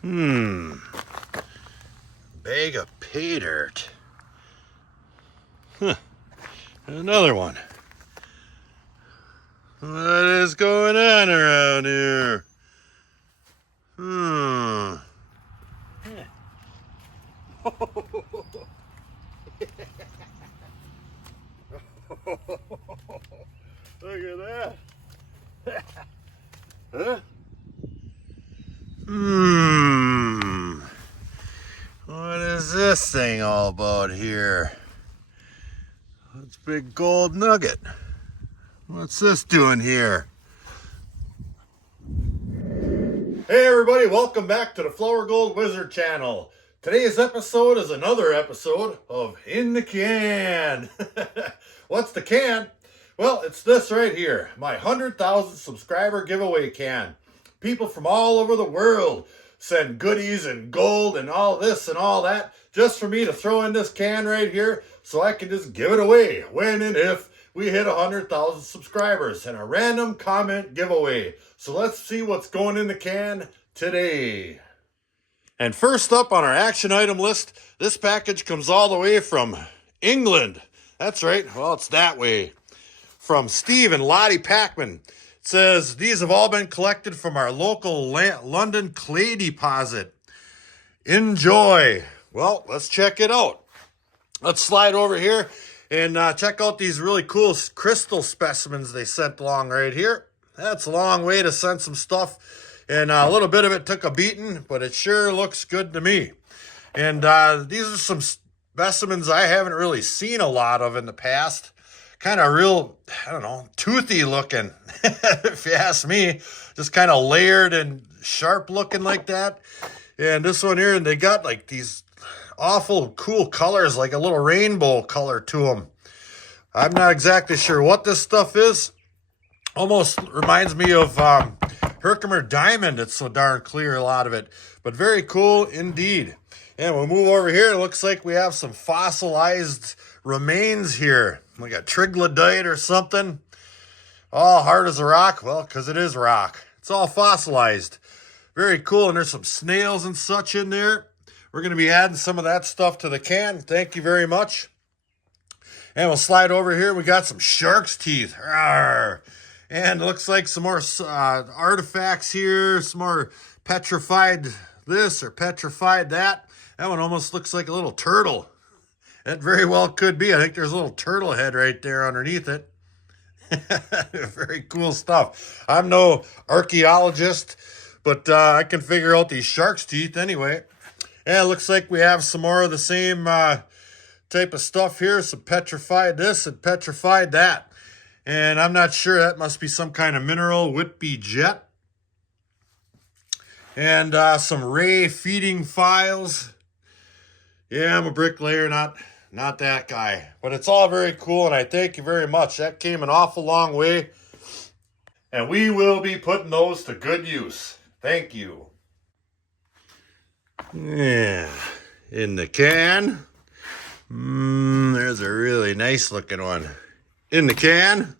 Bag of pay dirt. Huh. Another one. What is going on around here? Look at that. Huh? What is this thing all about here? It's a big gold nugget. What's this doing here? Hey everybody, welcome back to the Flourgoldwizards channel. Today's episode is another episode of In the Can. What's the can? Well, it's this right here, my 100,000 subscriber giveaway can. People from all over the world send goodies and gold and all this and all that just for me to throw in this can right here so I can just give it away when and if we hit 100,000 subscribers and a random comment giveaway. So let's see what's going in the can today. And first up on our action item list, this package comes all the way from England. That's right, well, it's that way. From Steve and Lottie Packman. It says, these have all been collected from our local London clay deposit. Enjoy. Well, let's check it out. Let's slide over here and check out these really cool crystal specimens they sent along right here. That's a long way to send some stuff, and a little bit of it took a beating, but it sure looks good to me. And these are some specimens I haven't really seen a lot of in the past. Kind of real, I don't know, toothy looking, if you ask me. Just kind of layered and sharp looking like that. And this one here, and they got like these awful cool colors, like a little rainbow color to them. I'm not exactly sure what this stuff is. Almost reminds me of Herkimer Diamond. It's so darn clear, a lot of it. But very cool indeed. And we'll move over here. It looks like we have some fossilized remains here. Like a triglycite or something. All hard as a rock. Well, because it is rock. It's all fossilized. Very cool. And there's some snails and such in there. We're going to be adding some of that stuff to the can. Thank you very much. And we'll slide over here. We got some shark's teeth. Rawr. And it looks like some more artifacts here. Some more petrified this or petrified that. That one almost looks like a little turtle. That very well could be. I think there's a little turtle head right there underneath it. Very cool stuff. I'm no archaeologist, but I can figure out these shark's teeth anyway. And it looks like we have some more of the same type of stuff here. Some petrified this and petrified that. And I'm not sure. That must be some kind of mineral. Whitby jet. And some ray feeding files. Yeah, I'm a bricklayer, not that guy. But it's all very cool, and I thank you very much. That came an awful long way. And we will be putting those to good use. Thank you. Yeah, in the can. There's a really nice looking one. In the can.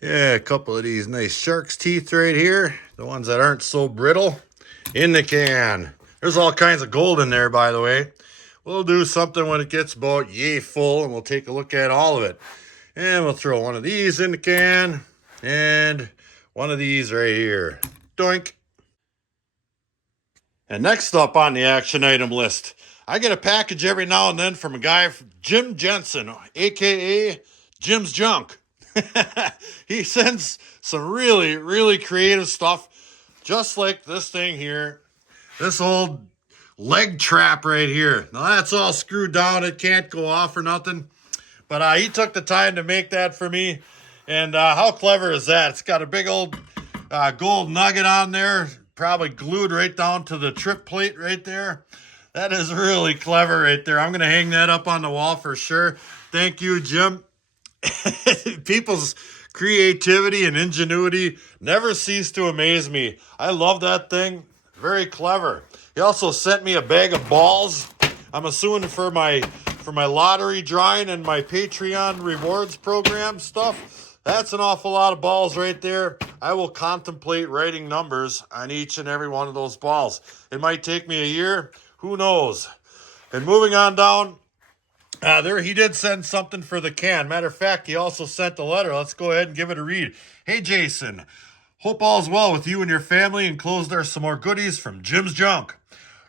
Yeah, a couple of these nice shark's teeth right here. The ones that aren't so brittle. In the can. There's all kinds of gold in there, by the way. We'll do something when it gets about yay full, and we'll take a look at all of it. And we'll throw one of these in the can, and one of these right here. Doink. And next up on the action item list, I get a package every now and then from a guy, Jim Jensen, a.k.a. Jim's Junk. He sends some really, really creative stuff, just like this thing here. This old leg trap right here. Now that's all screwed down. It can't go off or nothing. But he took the time to make that for me. And how clever is that? It's got a big old gold nugget on there. Probably glued right down to the trip plate right there. That is really clever right there. I'm going to hang that up on the wall for sure. Thank you, Jim. People's creativity and ingenuity never cease to amaze me. I love that thing. Very clever. He also sent me a bag of balls. I'm assuming for my lottery drawing and my Patreon rewards program stuff. That's an awful lot of balls right there. I will contemplate writing numbers on each and every one of those balls. It might take me a year. Who knows? And moving on down, there he did send something for the can. Matter of fact, he also sent a letter. Let's go ahead and give it a read. Hey, Jason. Hope all's well with you and your family. Enclosed there's some more goodies from Jim's Junk.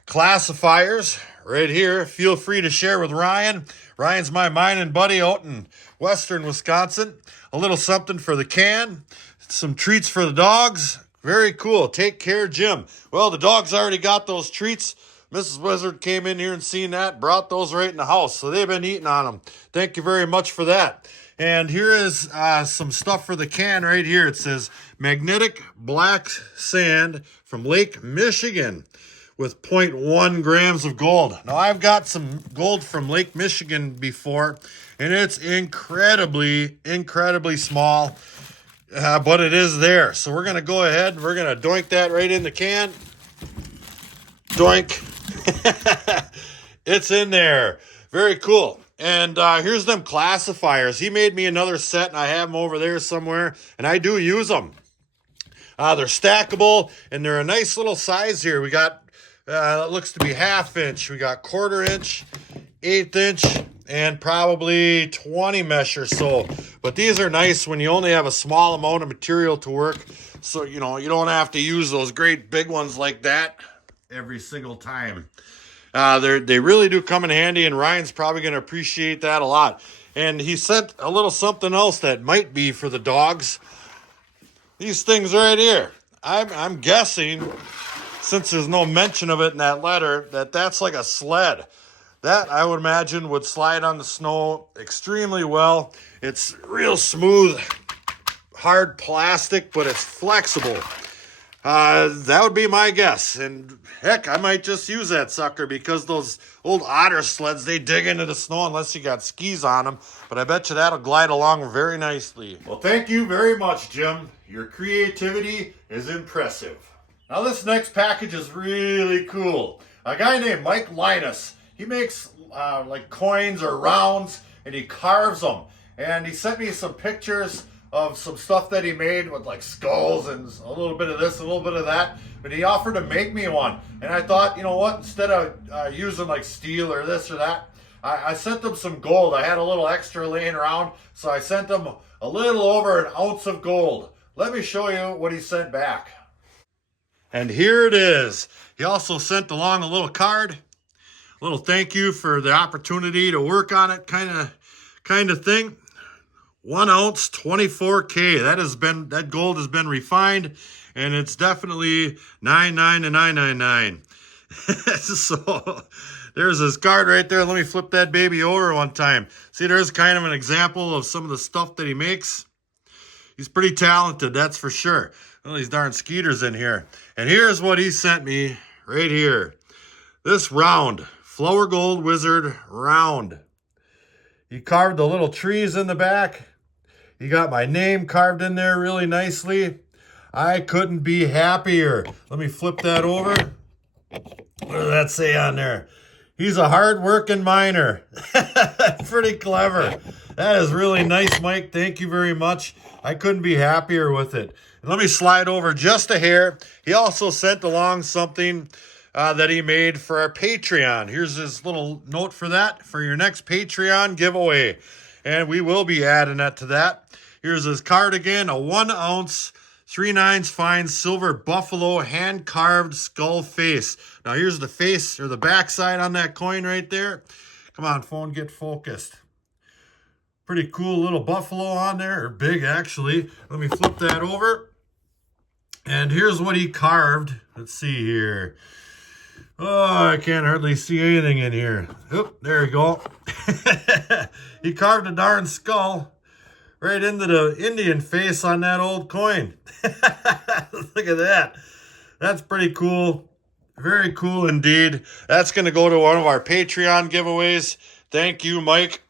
Classifiers right here. Feel free to share with Ryan. Ryan's my mining buddy out in western Wisconsin. A little something for the can. Some treats for the dogs. Very cool. Take care, Jim. Well, the dogs already got those treats. Mrs. Wizard came in here and seen that, brought those right in the house. So they've been eating on them. Thank you very much for that. And here is some stuff for the can right here. It says magnetic black sand from Lake Michigan with 0.1 grams of gold. Now, I've got some gold from Lake Michigan before, and it's incredibly small, but it is there. So we're going to go ahead and we're going to doink that right in the can. Doink. It's in there. Very cool. And here's them classifiers. He made me another set, and I have them over there somewhere, and I do use them. They're stackable, and they're a nice little size here. We got, it looks to be 1/2 inch. We got 1/4 inch, 1/8 inch, and probably 20 mesh or so. But these are nice when you only have a small amount of material to work. So, you know, you don't have to use those great big ones like that every single time. They really do come in handy, and Ryan's probably going to appreciate that a lot. And he sent a little something else that might be for the dogs. These things right here. I'm guessing, since there's no mention of it in that letter, that's like a sled. That, I would imagine, would slide on the snow extremely well. It's real smooth, hard plastic, but it's flexible. That would be my guess. And heck, I might just use that sucker because those old otter sleds, they dig into the snow unless you got skis on them. But I bet you that'll glide along very nicely. Well, thank you very much, Jim. Your creativity is impressive. Now this next package is really cool. A guy named Mike Linus, he makes like coins or rounds, and he carves them. And he sent me some pictures of some stuff that he made with like skulls and a little bit of this, a little bit of that. But he offered to make me one. And I thought, you know what, instead of using like steel or this or that, I sent them some gold. I had a little extra laying around, so I sent them a little over 1 ounce of gold. Let me show you what he sent back. And here it is. He also sent along a little card, a little thank you for the opportunity to work on it kind of thing. 1 ounce, 24K. That gold has been refined, and it's definitely 99 to 999. So there's his card right there. Let me flip that baby over one time. See, there's kind of an example of some of the stuff that he makes. He's pretty talented, that's for sure. Well, these darn skeeters in here. And here's what he sent me right here. This round, Flourgoldwizard round. He carved the little trees in the back. He got my name carved in there really nicely. I couldn't be happier. Let me flip that over. What does that say on there? He's a hard-working miner. Pretty clever. That is really nice, Mike. Thank you very much. I couldn't be happier with it. And let me slide over just a hair. He also sent along something that he made for our Patreon. Here's his little note for that, for your next Patreon giveaway. And we will be adding that to that. Here's his card again, a 1 ounce, 3/9 fine silver buffalo hand-carved skull face. Now here's the face, or the backside on that coin right there. Come on, phone, get focused. Pretty cool little buffalo on there, or big actually. Let me flip that over. And here's what he carved. Let's see here. Oh, I can't hardly see anything in here. Oop, there we go. He carved a darn skull right into the Indian face on that old coin. Look at that. That's pretty cool. Very cool indeed. That's going to go to one of our Patreon giveaways. Thank you, Mike.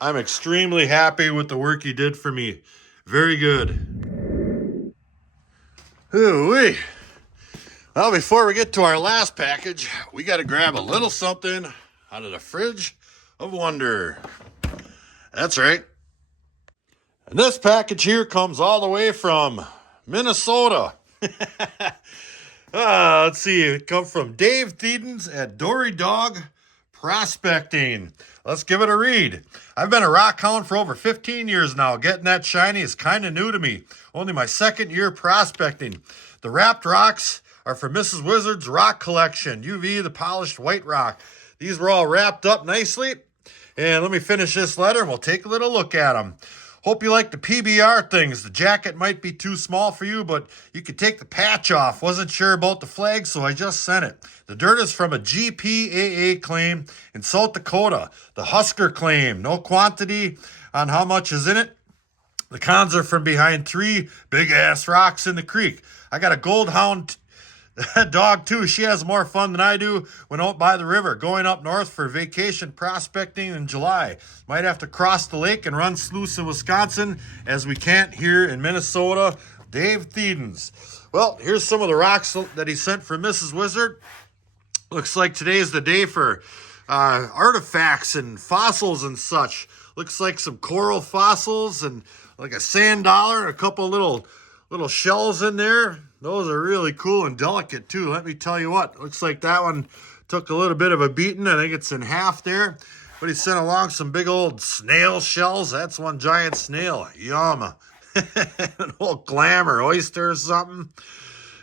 I'm extremely happy with the work you did for me. Very good. Ooh-wee. Well, before we get to our last package, we got to grab a little something out of the fridge of wonder. That's right. And this package here comes all the way from Minnesota. Let's see, it comes from Dave Thiedens at Dory Dog Prospecting. Let's give it a read. I've been a rock hound for over 15 years now. Getting that shiny is kind of new to me. Only my second year prospecting. The wrapped rocks are from Mrs. Wizard's rock collection. UV, the polished white rock. These were all wrapped up nicely. And let me finish this letter and we'll take a little look at them. Hope you like the PBR things. The jacket might be too small for you, but you could take the patch off. Wasn't sure about the flag, so I just sent it. The dirt is from a GPAA claim in South Dakota. The Husker claim. No quantity on how much is in it. The cons are from behind 3 big-ass rocks in the creek. I got a gold hound dog too. She has more fun than I do when out by the river. Going up north for vacation prospecting in July. Might have to cross the lake and run sluice in Wisconsin as we can't here in Minnesota. Dave Thiedens. Well, here's some of the rocks that he sent from Mrs. Wizard. Looks like today's the day for artifacts and fossils and such. Looks like some coral fossils and like a sand dollar and a couple little shells in there. Those are really cool and delicate too. Let me tell you what. Looks like that one took a little bit of a beating. I think it's in half there. But he sent along some big old snail shells. That's one giant snail. Yum. An old clam or oyster or something.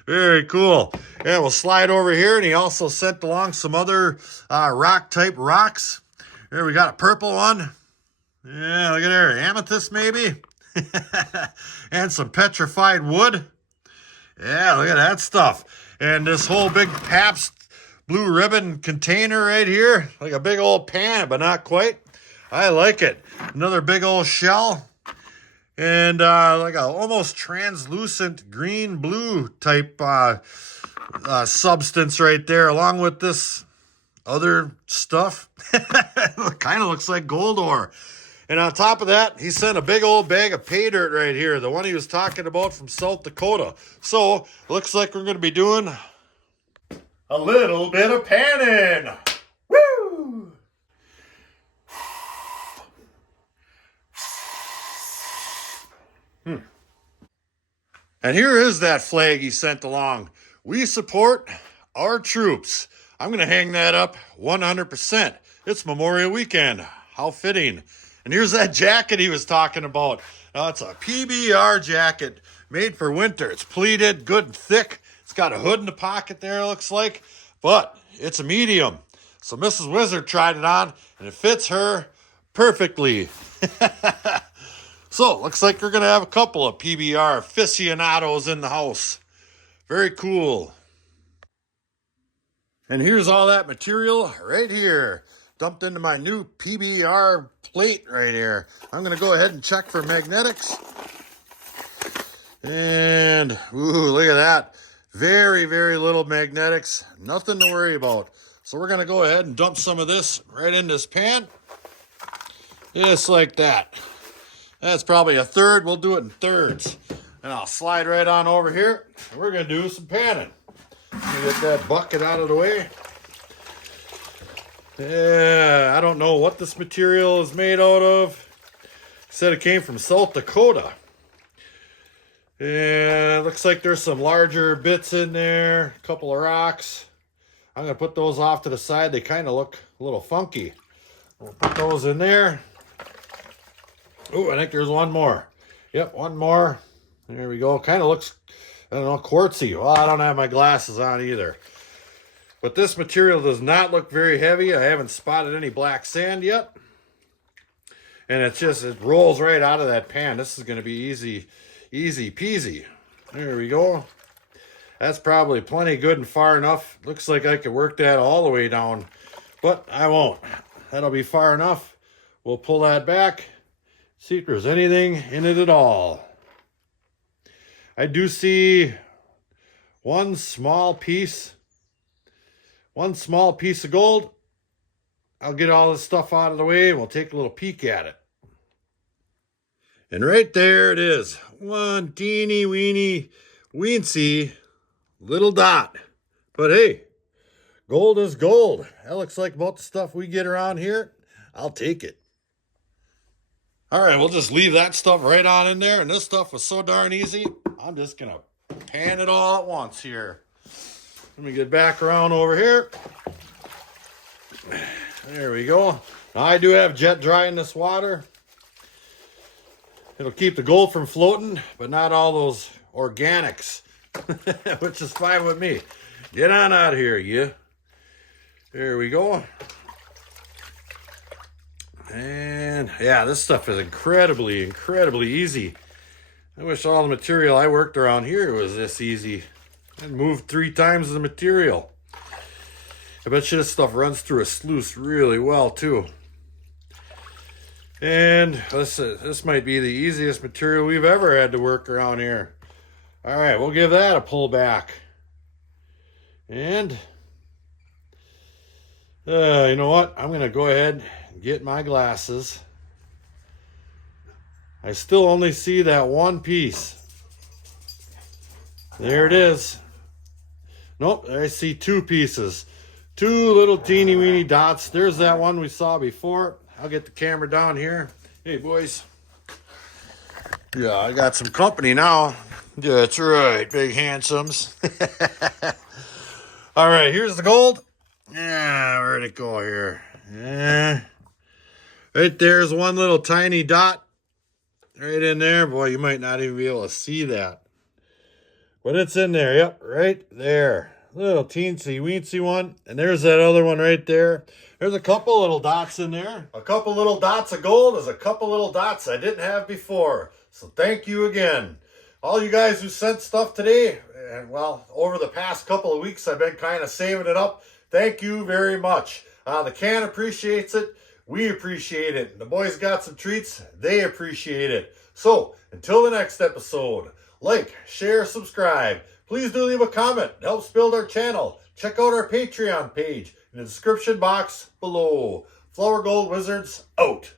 Very cool. Yeah, we'll slide over here. And he also sent along some other rock type rocks. Here we got a purple one. Yeah, look at there. Amethyst maybe. And some petrified wood. Yeah, look at that stuff. And this whole big Pabst blue ribbon container right here. Like a big old pan, but not quite. I like it. Another big old shell. And like a almost translucent green-blue type substance right there, along with this other stuff. Kind of looks like gold ore. And on top of that, he sent a big old bag of pay dirt right here, the one he was talking about from South Dakota. So, looks like we're going to be doing a little bit of panning. Woo! And here is that flag he sent along. We support our troops. I'm going to hang that up 100%. It's Memorial Weekend. How fitting. And here's that jacket he was talking about. Now, it's a PBR jacket made for winter. It's pleated, good and thick. It's got a hood in the pocket there, it looks like. But it's a medium. So Mrs. Wizard tried it on, and it fits her perfectly. So, looks like we're going to have a couple of PBR aficionados in the house. Very cool. And here's all that material right here. Dumped into my new PBR plate right here. I'm going to go ahead and check for magnetics. And, ooh, look at that. Very, very little magnetics. Nothing to worry about. So we're going to go ahead and dump some of this right in this pan. Just like that. That's probably a third. We'll do it in thirds. And I'll slide right on over here. We're going to do some panning. Let me get that bucket out of the way. Yeah, I don't know what this material is made out of. It said it came from South Dakota. And it looks like there's some larger bits in there. A couple of rocks. I'm going to put those off to the side. They kind of look a little funky. We'll put those in there. Oh, I think there's one more. Yep, one more. There we go. Kind of looks, I don't know, quartzy. Well, I don't have my glasses on either. But this material does not look very heavy. I haven't spotted any black sand yet. And it rolls right out of that pan. This is going to be easy peasy. There we go. That's probably plenty good and far enough. Looks like I could work that all the way down, but I won't. That'll be far enough. We'll pull that back. See if there's anything in it at all. I do see one small piece of gold. I'll get all this stuff out of the way and we'll take a little peek at it. And right there it is. One teeny weeny weensy little dot. But hey, gold is gold. That looks like about the stuff we get around here. I'll take it. All right, we'll just leave that stuff right on in there. And this stuff was so darn easy. I'm just going to pan it all at once here. Let me get back around over here. There we go. Now, I do have jet dry in this water. It'll keep the gold from floating, but not all those organics, which is fine with me. Get on out of here, you. There we go. And yeah, this stuff is incredibly easy. I wish all the material I worked around here was this easy. I'd moved 3 times the material. I bet you this stuff runs through a sluice really well too. And this might be the easiest material we've ever had to work around here. All right, we'll give that a pull back. And you know what? I'm going to go ahead and get my glasses. I still only see that one piece. There it is. Nope, I see 2 pieces. 2 little teeny weeny dots. There's that one we saw before. I'll get the camera down here. Hey, boys. Yeah, I got some company now. That's right, big handsomes. All right, here's the gold. Yeah, where'd it go here? Yeah. Right there's one little tiny dot. Right in there. Boy, you might not even be able to see that. But it's in there. Yep, right there. Little teensy weensy one. And there's that other one right there. There's a couple little dots in there. A couple little dots of gold is a couple little dots I didn't have before. So thank you again. All you guys who sent stuff today, and well, over the past couple of weeks, I've been kind of saving it up. Thank you very much. The can appreciates it. We appreciate it. The boys got some treats. They appreciate it. So until the next episode, like, share, subscribe. Please do leave a comment. It helps build our channel. Check out our Patreon page in the description box below. Flourgoldwizards out.